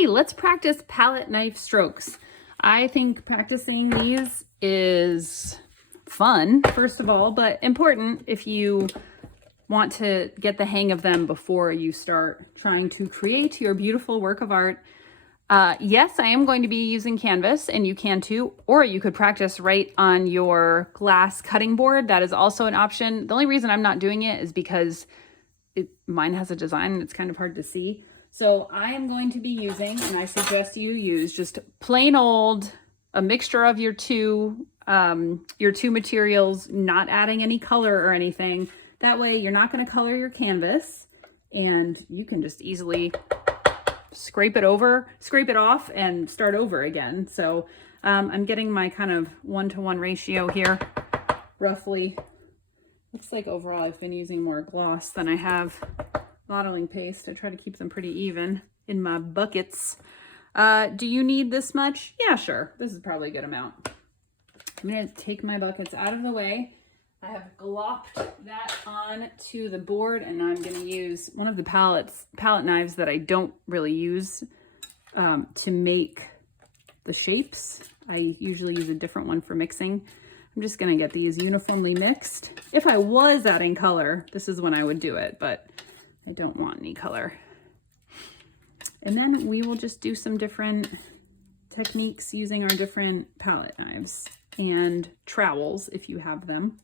Hey, let's practice palette knife strokes. I think practicing these is fun, first of all, but important if you want to get the hang of them before you start trying to create your beautiful work of art. Yes, I am going to be using canvas, and you can too, or you could practice right on your glass cutting board. That is also an option. The only reason I'm not doing it is because mine has a design and it's kind of hard to see. So I am going to be using, and I suggest you use just plain old, a mixture of your two materials, not adding any color or anything. That way you're not going to color your canvas, and you can just easily scrape it off and start over again. So I'm getting my kind of 1-to-1 ratio here, roughly. Looks like overall I've been using more gloss than I have modeling paste. I try to keep them pretty even in my buckets. Do you need this much? Yeah, sure. This is probably a good amount. I'm going to take my buckets out of the way. I have glopped that on to the board, and I'm going to use one of the palette knives that I don't really use to make the shapes. I usually use a different one for mixing. I'm just going to get these uniformly mixed. If I was adding color, this is when I would do it, but I don't want any color. And then we will just do some different techniques using our different palette knives and trowels if you have them.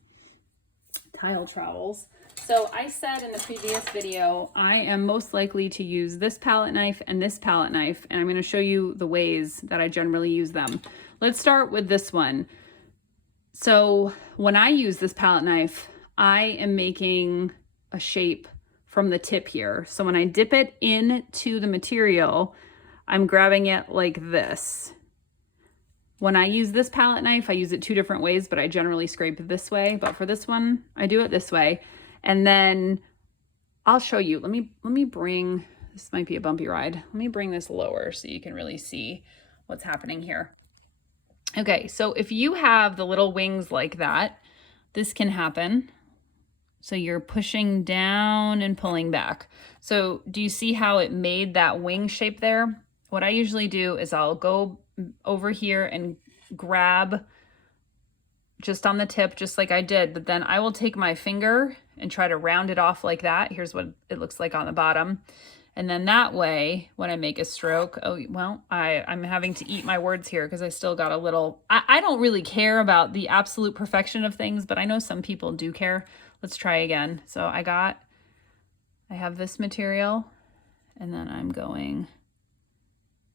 Tile trowels. So I said in the previous video, I am most likely to use this palette knife and this palette knife, and I'm going to show you the ways that I generally use them. Let's start with this one. So when I use this palette knife, I am making a shape from the tip here. So when I dip it into the material, I'm grabbing it like this. When I use this palette knife, I use it two different ways, but I generally scrape it this way. But for this one, I do it this way. And then I'll show you. Let me bring, this might be a bumpy ride. Let me bring this lower so you can really see what's happening here. Okay, so if you have the little wings like that, this can happen. So you're pushing down and pulling back. So do you see how it made that wing shape there? What I usually do is I'll go over here and grab just on the tip, just like I did, but then I will take my finger and try to round it off like that. Here's what it looks like on the bottom. And then that way, when I make a stroke, oh, well, I'm having to eat my words here because I still got a little, I don't really care about the absolute perfection of things, but I know some people do care. Let's try again. So I have this material, and then I'm going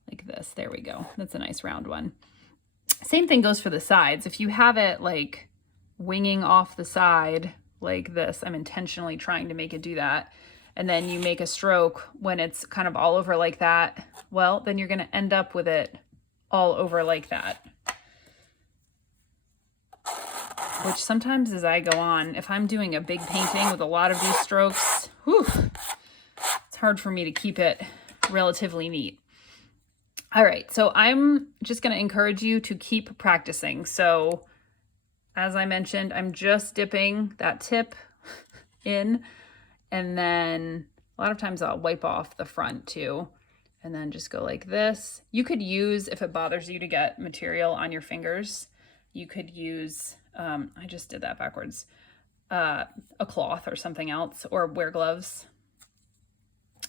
like this. There we go. That's a nice round one. Same thing goes for the sides. If you have it like winging off the side like this, I'm intentionally trying to make it do that, and then you make a stroke when it's kind of all over like that, well, then you're going to end up with it all over like that. Which sometimes as I go on, if I'm doing a big painting with a lot of these strokes, whew, it's hard for me to keep it relatively neat. All right, so I'm just going to encourage you to keep practicing. So as I mentioned, I'm just dipping that tip in, and then a lot of times I'll wipe off the front too, and then just go like this. You could use, if it bothers you to get material on your fingers, you could use, I just did that backwards, a cloth or something else, or wear gloves.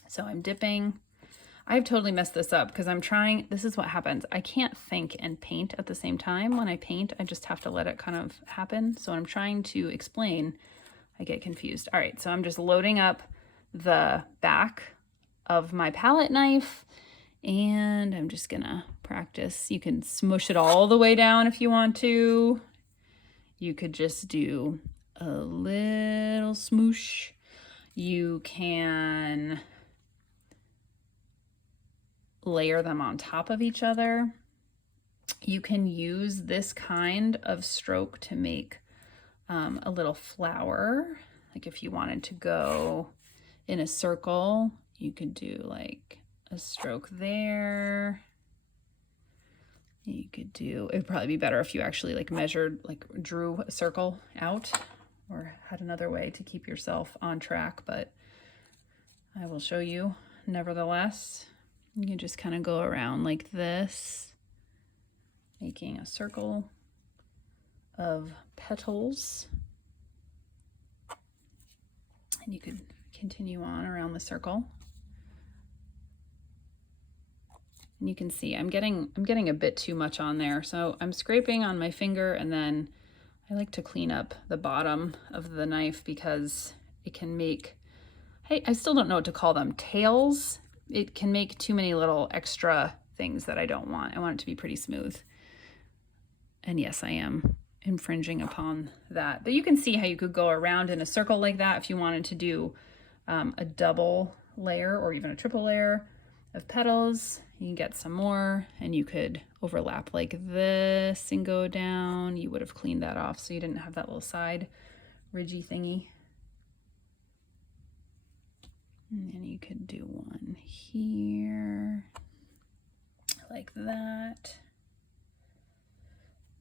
So I'm dipping. I've totally messed this up because I'm trying, this is what happens. I can't think and paint at the same time. When I paint, I just have to let it kind of happen. So I'm trying to explain, I get confused. All right, so I'm just loading up the back of my palette knife, and I'm just gonna practice. You can smush it all the way down if you want to. You could just do a little smoosh. You can layer them on top of each other. You can use this kind of stroke to make a little flower. Like if you wanted to go in a circle, you could do like a stroke there. You could do, it would probably be better if you actually like measured, like drew a circle out, or had another way to keep yourself on track, but I will show you nevertheless. You can just kind of go around like this, making a circle of petals. And you could continue on around the circle. And you can see I'm getting a bit too much on there. So I'm scraping on my finger, and then I like to clean up the bottom of the knife because it can make, hey, I still don't know what to call them, tails. It can make too many little extra things that I don't want. I want it to be pretty smooth. And yes, I am infringing upon that. But you can see how you could go around in a circle like that if you wanted to do a double layer or even a triple layer of petals. You can get some more, and you could overlap like this and go down. You would have cleaned that off so you didn't have that little side ridgy thingy. And then you could do one here like that.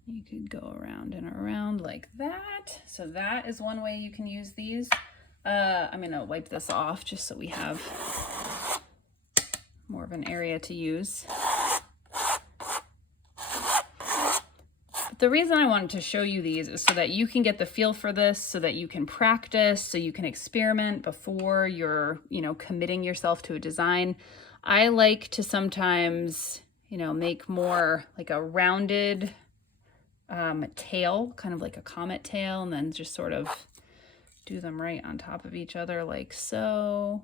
You could go around and around like that. So that is one way you can use these. I'm gonna wipe this off just so we have more of an area to use. But the reason I wanted to show you these is so that you can get the feel for this, so that you can practice, so you can experiment before you're, committing yourself to a design. I like to sometimes, make more like a rounded tail, kind of like a comet tail, and then just sort of do them right on top of each other like so.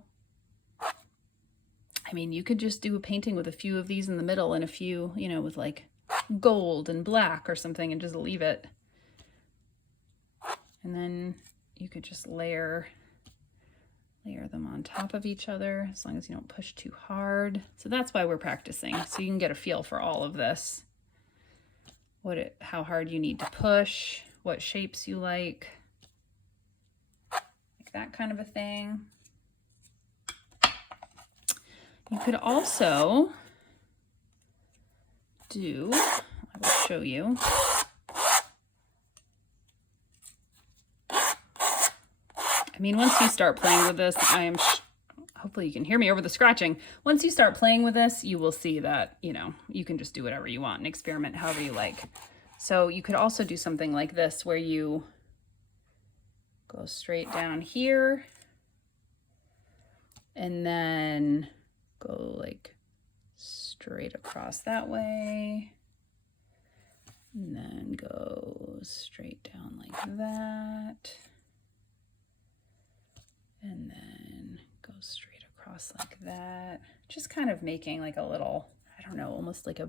I mean, you could just do a painting with a few of these in the middle and a few, with like gold and black or something, and just leave it. And then you could just layer them on top of each other, as long as you don't push too hard. So that's why we're practicing, so you can get a feel for all of this. How hard you need to push, what shapes you like that kind of a thing. You could also do, I will show you. I mean, once you start playing with this, hopefully you can hear me over the scratching. Once you start playing with this, you will see that, you can just do whatever you want and experiment however you like. So you could also do something like this where you go straight down here and then go like straight across that way, and then go straight down like that, and then go straight across like that. Just kind of making like a little, I don't know, almost like I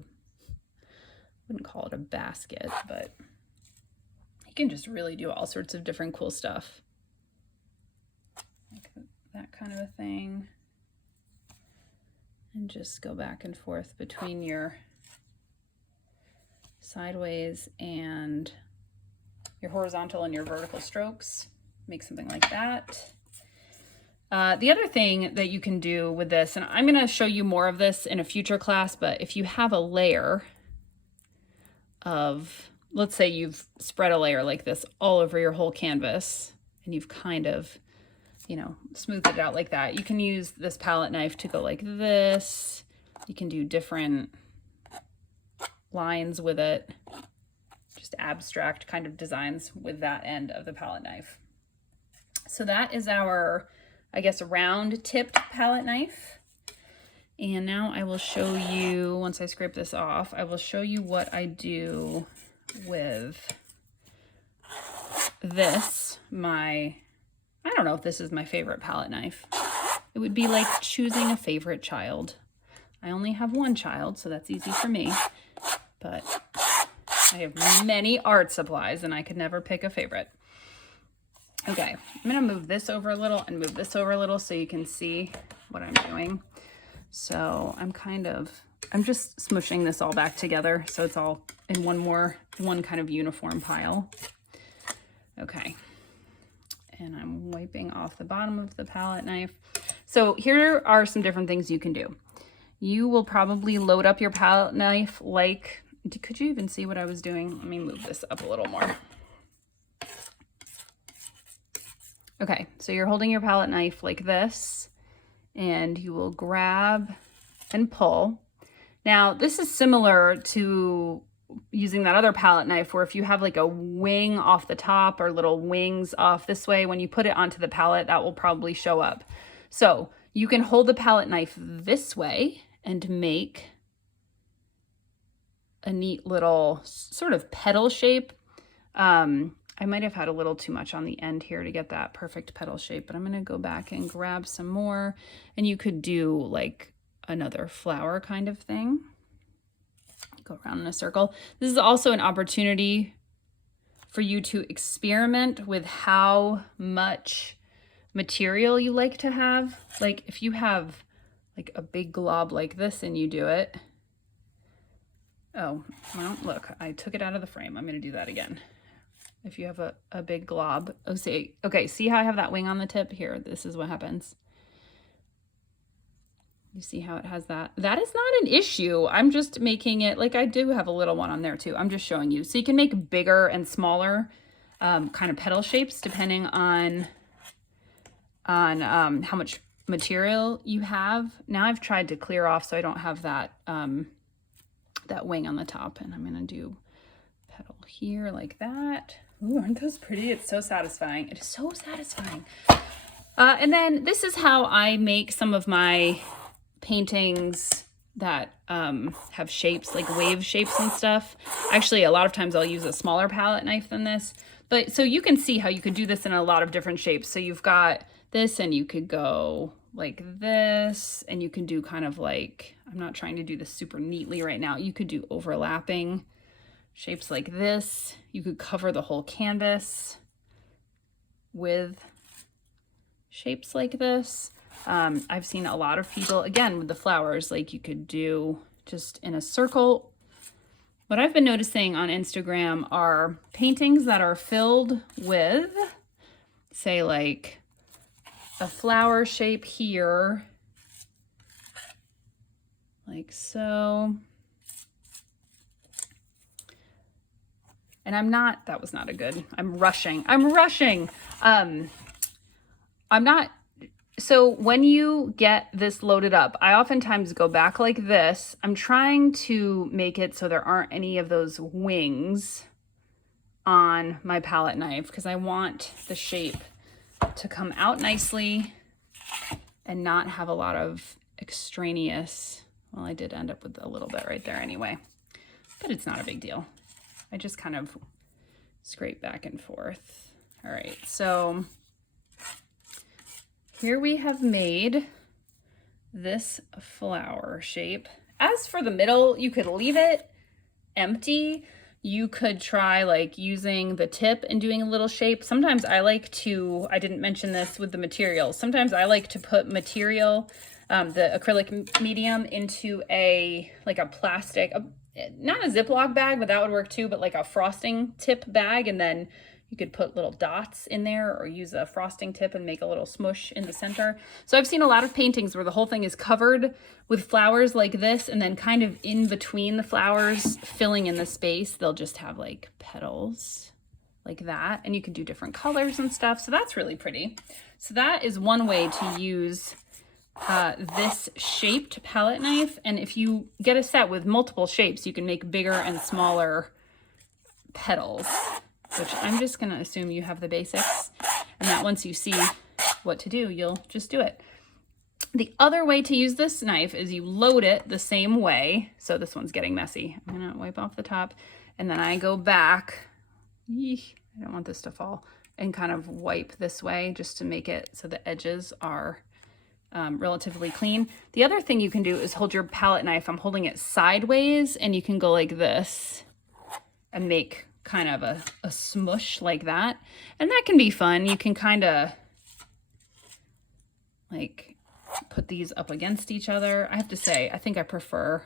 wouldn't call it a basket, but you can just really do all sorts of different cool stuff. Like that kind of a thing. And just go back and forth between your sideways and your horizontal and your vertical strokes. Make something like that. The other thing that you can do with this, and I'm going to show you more of this in a future class, but if you have a layer of, let's say you've spread a layer like this all over your whole canvas, and you've kind of, smoothed it out like that, you can use this palette knife to go like this. You can do different lines with it, just abstract kind of designs with that end of the palette knife. So that is our, I guess, round tipped palette knife. And now I will show you, once I scrape this off, I will show you what I do with this, I don't know if this is my favorite palette knife. It would be like choosing a favorite child. I only have one child, so that's easy for me. But I have many art supplies, and I could never pick a favorite. Okay, I'm gonna move this over a little and move this over a little so you can see what I'm doing. So I'm just smushing this all back together so it's all in one kind of uniform pile. Okay. And I'm wiping off the bottom of the palette knife. So here are some different things you can do. You will probably load up your palette knife like, could you even see what I was doing? Let me move this up a little more. Okay, so you're holding your palette knife like this, and you will grab and pull. Now, this is similar to using that other palette knife where if you have like a wing off the top or little wings off this way, when you put it onto the palette, that will probably show up. So you can hold the palette knife this way and make a neat little sort of petal shape. I might have had a little too much on the end here to get that perfect petal shape, but I'm going to go back and grab some more, and you could do like another flower kind of thing. Go around in a circle. This is also an opportunity for you to experiment with how much material you like to have. Like if you have like a big glob like this and you do it. Oh, well, look, I took it out of the frame. I'm going to do that again. If you have a big glob, okay, see how I have that wing on the tip here? This is what happens. You see how it has that? That is not an issue. I'm just making it, like I do have a little one on there too. I'm just showing you. So you can make bigger and smaller kind of petal shapes depending on how much material you have. Now I've tried to clear off so I don't have that, that wing on the top, and I'm gonna do petal here like that. Ooh, aren't those pretty? It's so satisfying. It is so satisfying. And then this is how I make some of my paintings that have shapes, like wave shapes and stuff. Actually, a lot of times I'll use a smaller palette knife than this. But so you can see how you could do this in a lot of different shapes. So you've got this, and you could go like this, and you can do kind of like, I'm not trying to do this super neatly right now. You could do overlapping shapes like this. You could cover the whole canvas with shapes like this. I've seen a lot of people, again, with the flowers, like you could do just in a circle. What I've been noticing on Instagram are paintings that are filled with, say, like a flower shape here, like so. And that was not a good, I'm rushing. So when you get this loaded up, I oftentimes go back like this. I'm trying to make it so there aren't any of those wings on my palette knife because I want the shape to come out nicely and not have a lot of extraneous, well, I did end up with a little bit right there anyway, but it's not a big deal. I just kind of scrape back and forth. All right, so here we have made this flower shape. As for the middle, you could leave it empty. You could try like using the tip and doing a little shape. Sometimes I like to, I didn't mention this with the materials. Sometimes I like to put material, the acrylic medium into like a plastic, not a Ziploc bag, but that would work too, but like a frosting tip bag. And then you could put little dots in there or use a frosting tip and make a little smush in the center. So I've seen a lot of paintings where the whole thing is covered with flowers like this, and then kind of in between the flowers, filling in the space, they'll just have like petals like that. And you can do different colors and stuff. So that's really pretty. So that is one way to use this shaped palette knife. And if you get a set with multiple shapes, you can make bigger and smaller petals, which I'm just going to assume you have the basics, and that once you see what to do, you'll just do it. The other way to use this knife is you load it the same way. So this one's getting messy. I'm going to wipe off the top, and then I go back. I don't want this to fall, and kind of wipe this way just to make it so the edges are relatively clean. The other thing you can do is hold your palette knife. I'm holding it sideways, and you can go like this and make kind of a smush like that. And that can be fun. You can kind of like put these up against each other. I have to say, I think I prefer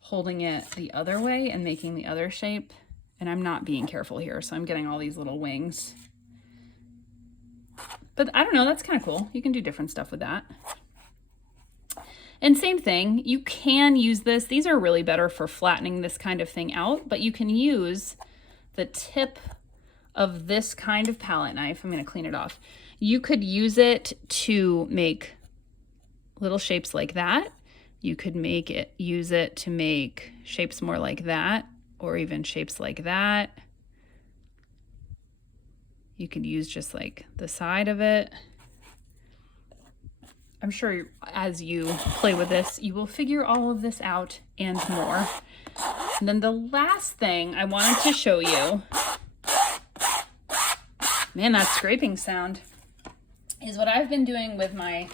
holding it the other way and making the other shape. And I'm not being careful here, so I'm getting all these little wings. But I don't know, that's kind of cool. You can do different stuff with that. And same thing, you can use this. These are really better for flattening this kind of thing out, but you can use the tip of this kind of palette knife. I'm going to clean it off. You could use it to make little shapes like that. You could use it to make shapes more like that, or even shapes like that. You could use just like the side of it. I'm sure as you play with this, you will figure all of this out and more. And then the last thing I wanted to show you, man, that scraping sound, is what I've been doing with my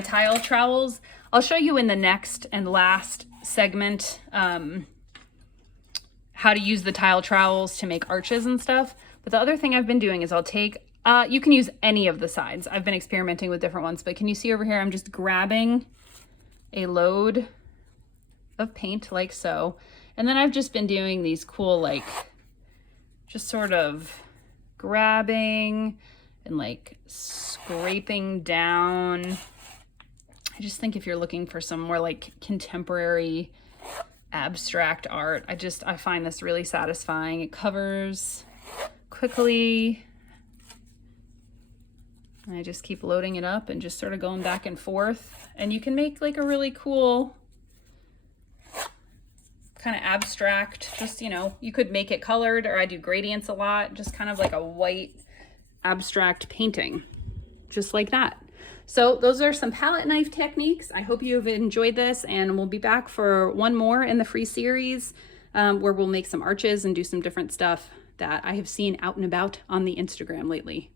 tile trowels. I'll show you in the next and last segment how to use the tile trowels to make arches and stuff. But the other thing I've been doing is I'll take, you can use any of the sides. I've been experimenting with different ones, but can you see over here, I'm just grabbing a load of paint like so. And then I've just been doing these cool, like, just sort of grabbing and like scraping down. I just think if you're looking for some more like contemporary abstract art, I find this really satisfying. It covers quickly. And I just keep loading it up and just sort of going back and forth. And you can make like a really cool kind of abstract, just, you know, you could make it colored, or I do gradients a lot, just kind of like a white abstract painting, just like that. So those are some palette knife techniques. I hope you have enjoyed this, and we'll be back for one more in the free series where we'll make some arches and do some different stuff that I have seen out and about on the Instagram lately.